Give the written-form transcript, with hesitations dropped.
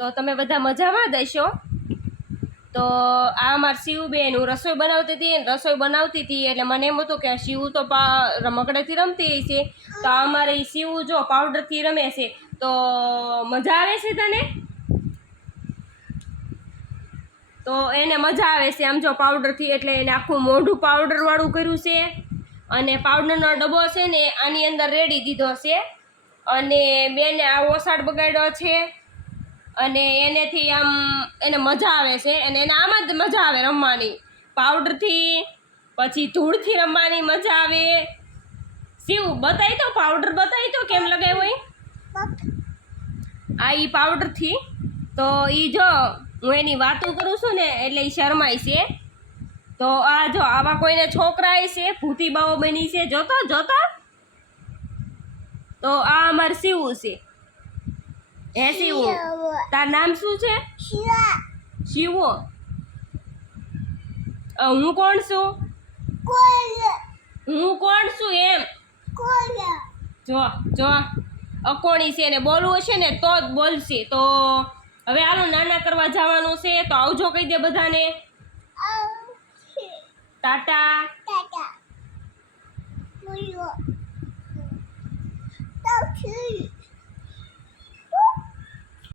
તો તમે બધા મજામાં દઈશો। તો આ અમાર શિવબેન હું રસોઈ બનાવતી હતી, રસોઈ બનાવતી હતી એટલે મને એમ હતું કે શિવ તો રમકડેથી રમતી છે, તો અમારે શિવ જો પાવડરથી રમે છે, તો મજા આવે છે તને? તો એને મજા આવે છે આમ જો પાવડરથી, એટલે એને આખું મોઢું પાવડરવાળું કર્યું છે અને પાવડરનો ડબ્બો છે ને આની અંદર રેડી દીધો છે અને બેને આ ઓસાડ બગાડ્યો છે અને એનેથી આમ એને મજા આવે છે અને એને આમ જ મજા આવે રમવાની, પાવડરથી પછી ધૂળથી રમવાની મજા આવે। શિવ બતાવી તો પાવડર બતાવી તો કેમ લગાવ્યો હોય આ ઈ પાવડરથી। તો ઈ જો હું એની વાતો કરું છું ને એટલે ઈ શરમાય છે। તો આ જો આવા કોઈને છોકરા છે ભૂતી બાઓ બની છે, જોતો જોતો। તો આ અમાર શિવ છે। હે શિવ, તાર નામ શું છે? શિવો। હું કોણ છું? હું કોણ છું એમ જો જો અકોણી છે ને બોલવું હશે ને તો જ બોલશે। તો હવે હાલો નાના કરવા જવાનું છે, તો આવજો કહી દે બધાને, ટાટા।